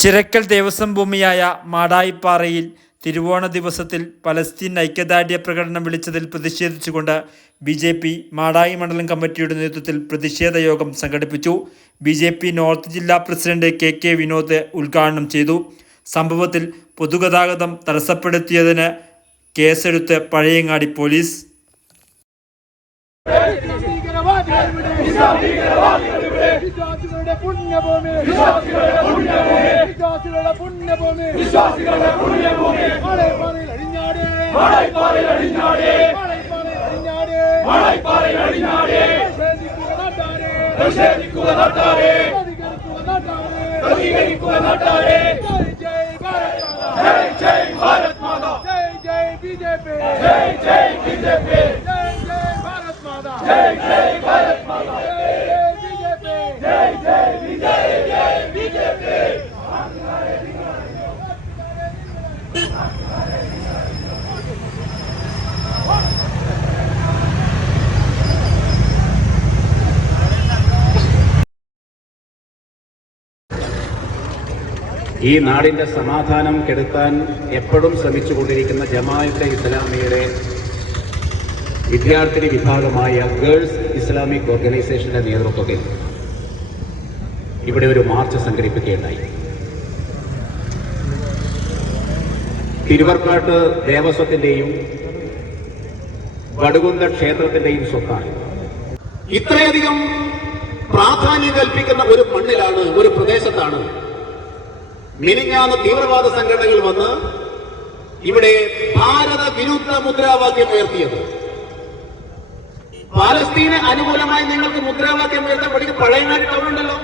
ചിറക്കൽ ദേവസ്വം ഭൂമിയായ മാടായിപ്പാറയിൽ തിരുവോണ ദിവസത്തിൽ പലസ്തീൻ ഐക്യദാർഢ്യ പ്രകടനം വിളിച്ചതിൽ പ്രതിഷേധിച്ചുകൊണ്ട് ബി ജെ പി മാടായി മണ്ഡലം കമ്മിറ്റിയുടെ നേതൃത്വത്തിൽ പ്രതിഷേധ യോഗം സംഘടിപ്പിച്ചു. ബി ജെ പി നോർത്ത് ജില്ലാ പ്രസിഡന്റ് കെ കെ വിനോദ് ഉദ്ഘാടനം ചെയ്തു. സംഭവത്തിൽ പൊതുഗതാഗതം തടസ്സപ്പെടുത്തിയതിന് കേസെടുത്ത് പഴയങ്ങാടി പോലീസ്. പുണ്യഭൂമി. വിശ്വാസികളുടെ പുണ്യഭൂമി വിശ്വാസികളുടെ പുണ്യഭൂമി വിശ്വാസികളുടെ പുണ്യഭൂമി മാളൈപ്പാറയിൽ അഴിഞ്ഞാടേ മാളൈപ്പാറയിൽ അഴിഞ്ഞാടേ മാളൈപ്പാറയിൽ അഴിഞ്ഞാടേ മാളൈപ്പാറയിൽ അഴിഞ്ഞാടേ നിഷേധിക്കുക നാട്ടാരെ നിഷേധിക്കുക നാട്ടാരെ പ്രതികരിക്കുക നാട്ടാരെ ജയ് ജയ് ഭാരത് മാതാ ജയ് ജയ് ഭാരത് മാതാ ജയ് ജയ് ബിജെപി ജയ് ജയ് ബിജെപി ജയ് ജയ് ഭാരത് മാതാ ജയ് ജയ് ഭാരത് ഈ നാടിന്റെ സമാധാനം കെടുത്താൻ എപ്പോഴും ശ്രമിച്ചുകൊണ്ടിരിക്കുന്ന ജമാഅത്തെ ഇസ്ലാമിയുടെ വിദ്യാർത്ഥിനി വിഭാഗമായ ഗേൾസ് ഇസ്ലാമിക് ഓർഗനൈസേഷന്റെ നേതൃത്വത്തിൽ ഇവിടെ ഒരു മാർച്ച് സംഘടിപ്പിക്കുകയുണ്ടായി. തിരുവർക്കാട്ട് ദേവസ്വത്തിന്റെയും വടുകുന്ത ക്ഷേത്രത്തിന്റെയും സ്വത്താണ്. ഇത്രയധികം പ്രാധാന്യം കൽപ്പിക്കുന്ന ഒരു മണ്ണിലാണ് ഒരു പ്രദേശത്താണ് മിനിഞ്ഞാന്ന് തീവ്രവാദ സംഘടനകൾ വന്ന് ഇവിടെ ഭാരത വിരുദ്ധ മുദ്രാവാക്യം ഉയർത്തിയത്. പാലസ്തീന് അനുകൂലമായി നിങ്ങൾക്ക് മുദ്രാവാക്യം ഉയർത്താൻ പഠിക്കും പഴയങ്ങാടി ടൗൺ ഉണ്ടല്ലോ.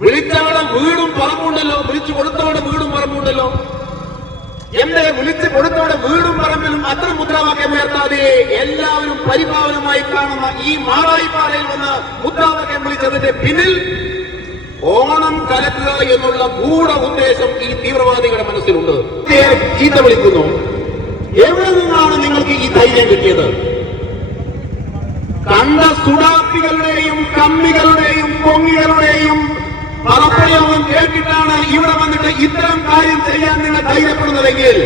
വിളിച്ചവടെ വീടും പറമ്പുണ്ടല്ലോ വിളിച്ചു കൊടുത്തവടെ വീടും പറമ്പുണ്ടല്ലോ എന്റെ വിളിച്ചു കൊടുത്തവടെ വീടും പറമ്പിലും അത്ര മുദ്രാവാക്യം ഉയർത്താതെ എല്ലാവരും പരിഭാവനമായി കാണുന്ന ഈ മാറായിപ്പാറയിൽ വന്ന് മുദ്രാവാക്യം വിളിച്ചതിന്റെ പിന്നിൽ ഓണം കലക്കുക എന്നുള്ള ഗൂഢ ഉദ്ദേശം ഈ തീവ്രവാദികളുടെ മനസ്സിലുണ്ട്. ചീത്ത വിളിക്കുന്നു. എവിടെ നിന്നാണ് നിങ്ങൾക്ക് ഈ ധൈര്യം കിട്ടിയത്? കണ്ട സുഡാപ്പികളുടെയും കമ്മികളുടെയും പൊങ്ങികളുടെയും പദപ്രയോഗം കേട്ടിട്ടാണ് ഇവിടെ വന്നിട്ട് ഇത്തരം കാര്യം ചെയ്യാൻ നിങ്ങൾ ധൈര്യപ്പെടുന്നതെങ്കിൽ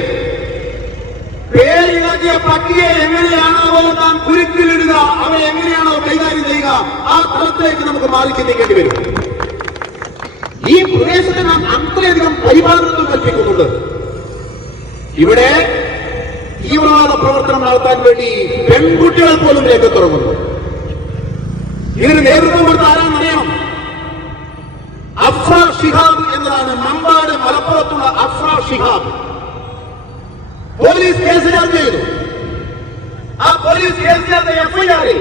പേരിളകിയ പട്ടിയെ എങ്ങനെയാണോ നാം കുരുക്കിലിടുക അവരെ എങ്ങനെയാണോ കൈകാര്യം ചെയ്യുക ആ തലത്തിലേക്ക് നമുക്ക് മാറി ചിന്തിക്കേണ്ടി വരും. ഈ പ്രദേശത്തെ നാം അത്രയധികം പരിപാലനത്വം കൽപ്പിക്കുന്നുണ്ട്. ഇവിടെ തീവ്രവാദ പ്രവർത്തനം നടത്താൻ വേണ്ടി പെൺകുട്ടികൾ പോലും രംഗത്തിറങ്ങുന്നു. ഇതിന് നേതൃത്വം കൊടുത്ത ആരാണെന്നറിയണം അഫ്ര ഷിഹാബ് എന്നതാണ് Mambad മലപ്പുറത്തുള്ള Afra Shihab. Police case charge ചെയ്തു. ആ പോലീസ് കേസ് ചേർത്ത എഫ്ഐആറിൽ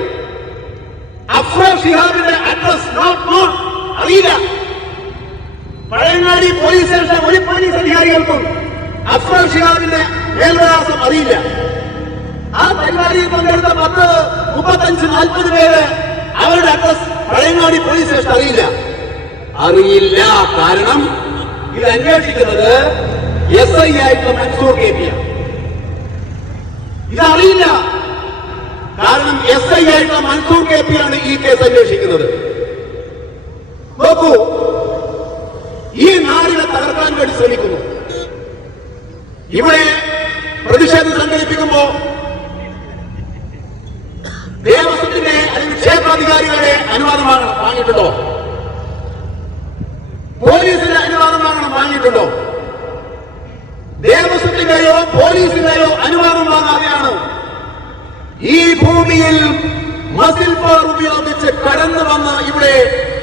അഫ്ര ഷിഹാബിന്റെ അഡ്രസ് നോട്ട് നോട്ട് അറിയില്ല. പഴയങ്ങാടി പോലീസ് സ്റ്റേഷനിലെ ഒരു പോലീസ് അധികാരികൾക്കും അഫ്സൽ ഷിഹാബിന്റെ മേൽവിലാസം അറിയില്ല. ആ പരിപാടിയിൽ പങ്കെടുത്ത പത്ത് മുപ്പത്തഞ്ച് നാൽപ്പത് പേര് അവരുടെ അഡ്രസ് പഴയങ്ങാടി പോലീസ് സ്റ്റേഷൻ അറിയില്ല. അറിയില്ല കാരണം ഇത് അന്വേഷിക്കുന്നത് എസ് ഐ ആയിട്ടുള്ള മൻസൂർ കെ പി ആണ്. ഇതറിയില്ല കാരണം എസ് ഐ ആയിട്ടുള്ള മൻസൂർ കെ പി ആണ് ഈ കേസ് അന്വേഷിക്കുന്നത്. നോക്കൂ നാടിനെ തകർക്കാൻ വേണ്ടി ശ്രമിക്കുന്നു. ഇവിടെ പ്രതിഷേധം സംഘടിപ്പിക്കുമ്പോ ദേവസ്വത്തിന്റെ അല്ലെങ്കിൽ ക്ഷേത്രാധികാരികളുടെ അനുവാദം വാങ്ങണം വാങ്ങിയിട്ടുണ്ടോ? പോലീസിന്റെ അനുവാദം വാങ്ങണം വാങ്ങിയിട്ടുണ്ടോ? ദേവസ്വത്തിന്റെയോ പോലീസിന്റെയോ അനുവാദം വാങ്ങാതെയാണ് ഈ ഭൂമിയിൽ മസിൽ പവർ ഉപയോഗിച്ച് കടന്നു വന്ന് ഇവിടെ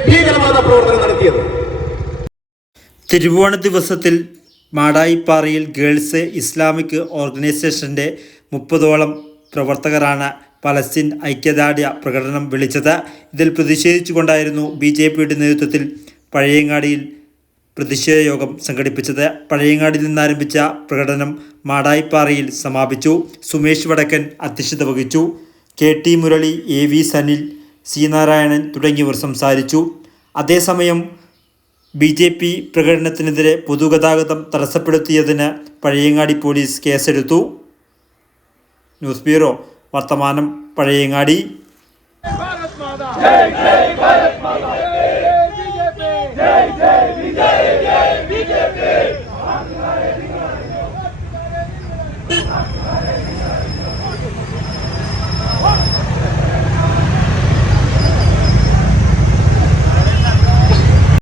ഭീകരവാദ പ്രവർത്തനം നടത്തിയത്. തിരുവോണ ദിവസത്തിൽ മാടായിപ്പാറയിൽ ഗേൾസ് ഇസ്ലാമിക് ഓർഗനൈസേഷന്റെ മുപ്പതോളം പ്രവർത്തകരാണ് പലസ്തീൻ ഐക്യദാർഢ്യ പ്രകടനം വിളിച്ചത്. ഇതിൽ പ്രതിഷേധിച്ചുകൊണ്ടായിരുന്നു ബി ജെ പിയുടെ നേതൃത്വത്തിൽ പഴയങ്ങാടിയിൽ പ്രതിഷേധ യോഗം സംഘടിപ്പിച്ചത്. പഴയങ്ങാടിയിൽ നിന്നാരംഭിച്ച പ്രകടനം മാടായിപ്പാറയിൽ സമാപിച്ചു. സുമേഷ് വടക്കൻ അധ്യക്ഷത വഹിച്ചു. K T Murali A V Sanil C Narayanan തുടങ്ങിയവർ സംസാരിച്ചു. അതേസമയം ബി ജെ പി പ്രകടനത്തിനെതിരെ പൊതുഗതാഗതം തടസ്സപ്പെടുത്തിയതിന് പഴയങ്ങാടി പോലീസ് കേസെടുത്തു. ന്യൂസ് ബ്യൂറോ വർത്തമാനം പഴയങ്ങാടി.